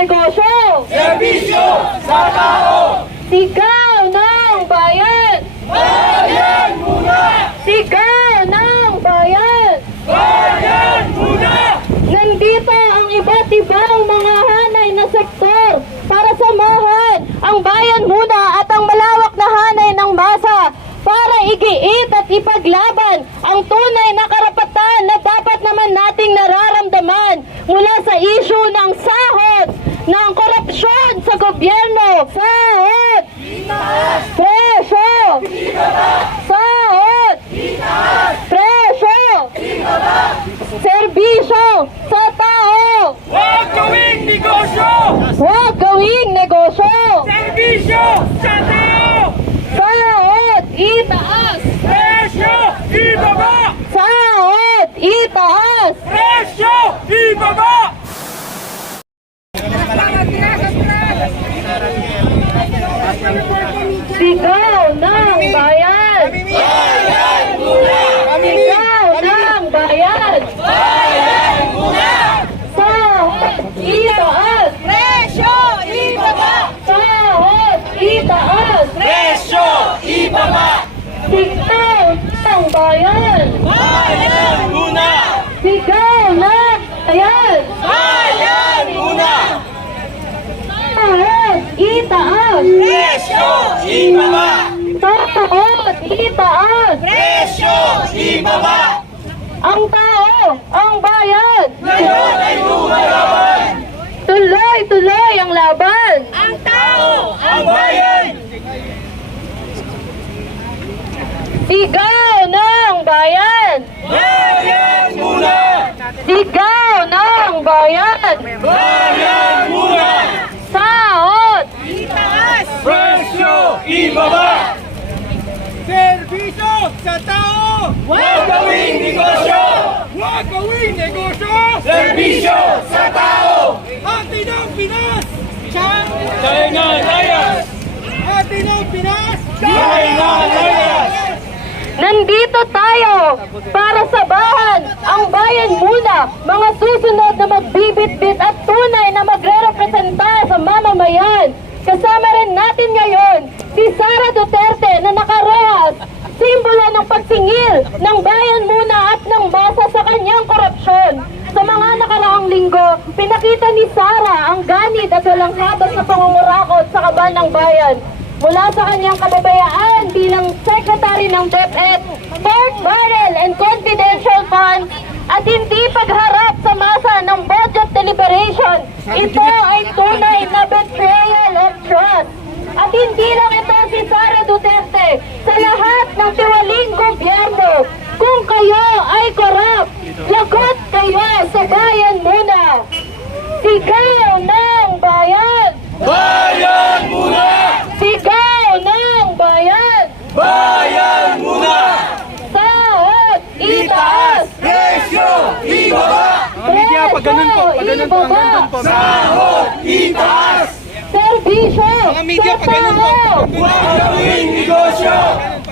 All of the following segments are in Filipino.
negosyo! Serbisyo sa tao! Sigaw ng bayan! Bayan muna! Sigaw ng bayan! Bayan muna! Nandito ang iba't ibang mga hanay na sektor para samahan ang bayan muna at ang malawak na hanay ng masa para igiit at ipaglaban ang tunay na karapatan na dapat naman nating nararamdaman mula sa issue ng sahod, ng korupsyon sa gobyerno. Sahod! Presyo! Sahod! Presyo! Serbisyo sa tao! Huwag gawing negosyo! Huwag gawing negosyo! Serbisyo sa tao! Sahod! Itaas! Presyo ibaba! Sahod! Itaas! Presyo ibaba! Sigaw ng bayan! Bayan muna! Sigaw ng bayan! Bayan muna! Sahod! Itaas! Presyo ibaba! Sahod! Itaas! Presyo ibaba! Sigaw ng bayan! Bayan muna! Sigaw ng bayan! Bayan muna! Sahod! Itaas! Presyo ibaba! Sahod! Itaas! Presyo ibaba! Ang tao! Ang bayan! Ngayon ay lumalaban! Tuloy-tuloy ang laban! Ang tao! Ang bayan! Sigaw ng bayan! Bayan muna! Sigaw ng bayan! Bayan muna! Sahod! Presyo ibaba! Serbisyo sa tao! Huwag gawing negosyo! Huwag gawing negosyo! Serbisyo sa tao! Atin ang Pinas! China Layas! Atin ang Pinas! China Layas! Nandito tayo para sabahan ang bayan muna, mga susunod na magbibitbit at tunay na magre-representa sa mamamayan. Kasama rin natin ngayon si Sara Duterte na nakarehas, simbolo ng pagsingil ng bayan muna at ng masa sa kanyang korupsyon. Sa mga nakaraang linggo, pinakita ni Sara ang ganit at walang habas na pangungurakot sa kaban ng bayan. Mula sa kanyang kababayaan bilang Secretary ng DepEd, Pork Barrel and Confidential Funds, at hindi pagharap sa masa ng budget deliberation, ito ay tunay na betrayal of trust. At hindi lang ito si Sara Duterte, sa lahat ng tiwaling gobyerno, kung kayo ay korap, lagot kayo sa bayan muna. Sigaw ng bayan! Bayan muna! Sigaw ng bayan! Bayan muna! Sahod! Itaas! Presyo ibaba! Presyo! Ibaba! Sahod itaas! Serbisyo! Sa tao! Huwag gawing negosyo!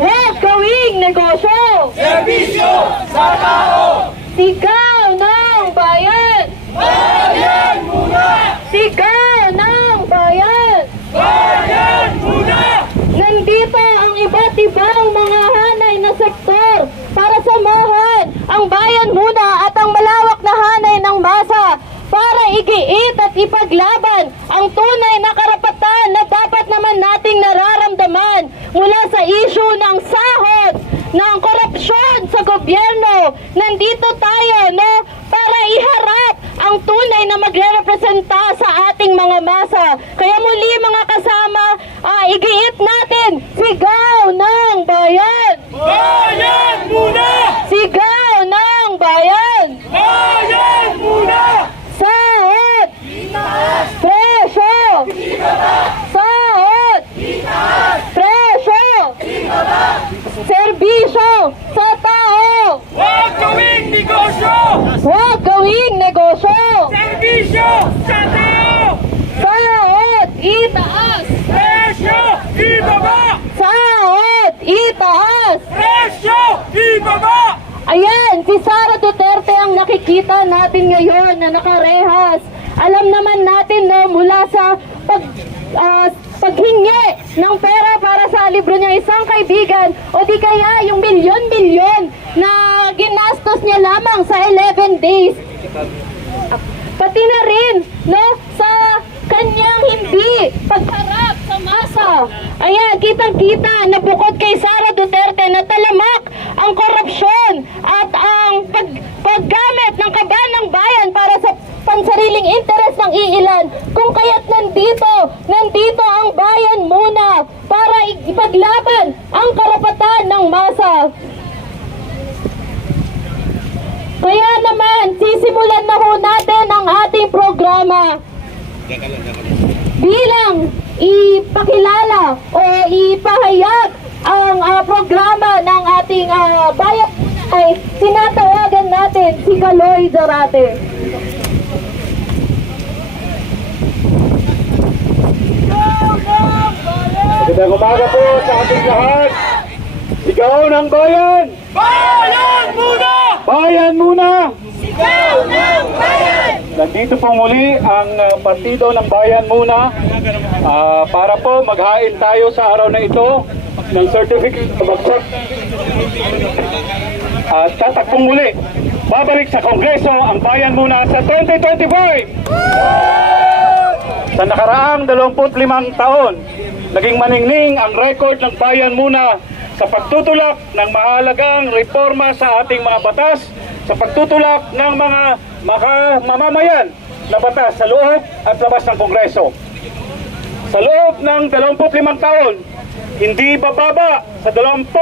Huwag gawing negosyo! Serbisyo sa tao! Sigaw ng bayan! Bayan muna! Sigaw ng bayan! Bayan muna! Nandito ang iba't ibang mga hanay na sektor para samahan ang bayan muna at ang malawak na hanay ng masa para igiit at ipaglaban ang tunay na karapatan na dapat naman nating nararamdaman mula sa issue ng sahod, ng korupsyon sa gobyerno. Nandito tayo, no, para iharap ang tunay na magre-representa sa ating mga masa. Kaya muli mga kasama, igiit natin, sigaw ng bayan! Bayan muna! Sigaw ng bayan! Bayan muna! Sahod! Presyo! Sahod! Presyo! Serbisyo sa tao! Huwag gawing negosyo! Huwag gawing negosyo! Serbisyo sa tao! Sahod! Itaas! Presyo ibaba! Sahod! Itaas! Presyo ibaba! Ayan, si Sara Duterte ang nakikita natin ngayon na nakarehas. Alam naman natin, no, sa paghingi ng pera para sa libro niya isang kaibigan o di kaya yung milyon-milyon na ginastos niya lamang sa 11 days. Pati na rin, no, sa kanyang hindi pagharap sa masa. Ayan, kitang-kita na bukod kay Sara Duterte na talamak ang korupsyon at ang paggamit ng kaban ng bayan para sa pansariling interes ng iilan. Kung kaya't nandito ang bayan muna para ipaglaban ang karapatan ng masa. Kaya naman, sisimulan na ho natin ang ating programa. Bilang ipakilala o ipahayag ang programa ng ating bayan ay sinatawagan natin si Kaloy Zarate. Magandang umaga po sa ating lahat. Sigaw ng bayan! Bayan muna! Bayan muna! Sigaw ng bayan! Nandito po muli ang partido ng Bayan Muna para po maghain tayo sa araw na ito ng certificate of accept. At tatakbong muli, babalik sa Kongreso ang Bayan Muna sa 2025! Sa nakaraang 25 taon, naging maningning ang record ng Bayan Muna sa pagtutulak ng mahalagang reforma sa ating mga batas, sa pagtutulak ng mga mamamayan na batas sa loob at labas ng Kongreso. Sa loob ng 25 taon, hindi bababa sa 20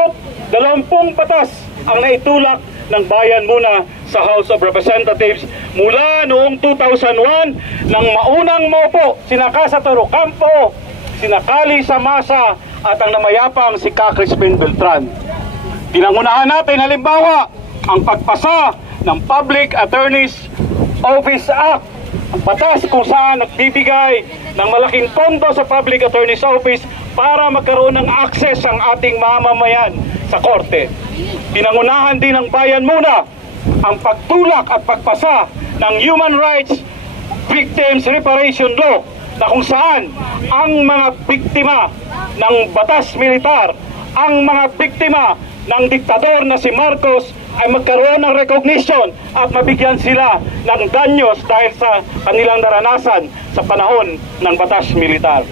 batas ang naitulak ng Bayan Muna sa House of Representatives mula noong 2001 nang maunang maupo sina Casatoro Campo, sina Kali Samasa at ang namayapang si Crispin Beltran. Pinangunahan natin halimbawa ang pagpasa ng Public Attorney's Office Act, ang batas kung saan nagbibigay ng malaking pondo sa Public Attorney's Office para magkaroon ng access ang ating mamamayan sa korte. Pinangunahan din ng Bayan Muna ang pagtulak at pagpasa ng Human Rights Victims Reparation Law na kung saan ang mga biktima ng batas militar, ang mga biktima ng diktador na si Marcos ay magkaroon ng recognition at mabigyan sila ng danyos dahil sa kanilang naranasan sa panahon ng batas militar.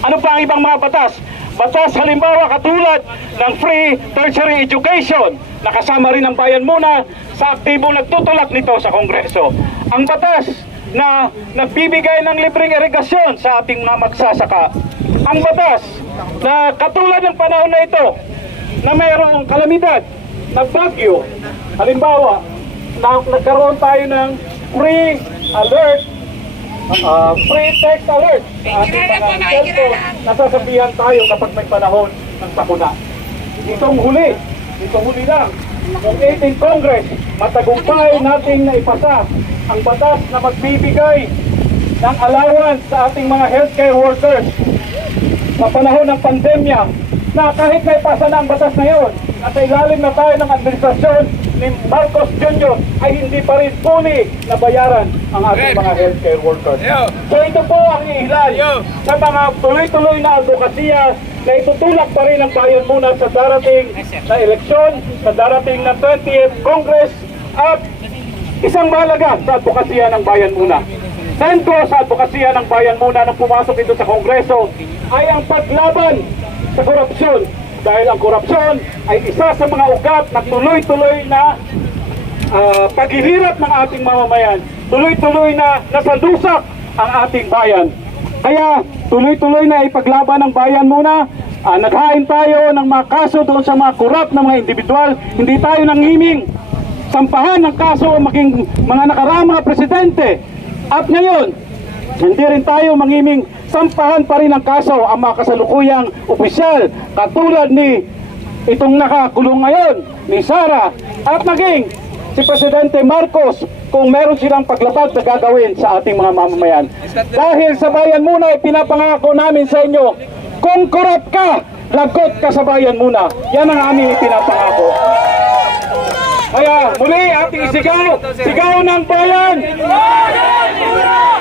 Ano pa ang ibang mga batas? Batas halimbawa katulad ng free tertiary education na kasama rin ang Bayan Muna sa aktibong nagtutulak nito sa Kongreso. Ang batas na nagbibigay ng libreng irigasyon sa ating mga magsasaka. Ang batas na katulad ng panahon na ito na mayroong kalamidad na bagyo, halimbawa na nagkaroon tayo ng free alert, free text alert sa ating mga cellphone, nasasabihan tayo kapag may panahon ng sakuna. Itong huli lang, ng 18th Congress, matagumpay nating naipasa ang batas na magbibigay ng allowance sa ating mga healthcare workers sa panahon ng pandemya, na kahit may pasa na ang batas na yun, nasa ilalim na tayo ng administrasyon ni Marcos Jr. ay hindi pa rin fully nabayaran ang ating mga healthcare workers. So ito po ang ilan sa mga tuloy-tuloy na advokasya na itutulak pa rin ang Bayan Muna sa darating na eleksyon, sa darating na 20th Congress, at isang mahalaga sa advokasya ng Bayan Muna. Sentro sa advokasya ng Bayan Muna nang pumasok ito sa Kongreso ay ang paglaban sa korupsyon. Dahil ang korupsyon ay isa sa mga ugat na tuloy-tuloy na paghihirap ng ating mamamayan. Tuloy-tuloy na nasalusak ang ating bayan. Kaya tuloy-tuloy na ipaglaban ng Bayan Muna. Naghain tayo ng mga kaso doon sa mga korap na mga individual. Hindi tayo nanghiming sampahan ng kaso maging mga nakaraang mga presidente. At ngayon, hindi rin tayo manghiming sampahan pa rin ang kaso ang mga kasalukuyang opisyal katulad ni itong nakakulong ngayon ni Sara at maging si Presidente Marcos kung meron silang paglabag na gagawin sa ating mga mamamayan. Dahil sa Bayan Muna ay pinapangako namin sa inyo, kung korap ka, lagot ka sa Bayan Muna. Yan ang aming pinapangako. Kaya muli ating isigaw, sigaw ng bayan! Bayan muna!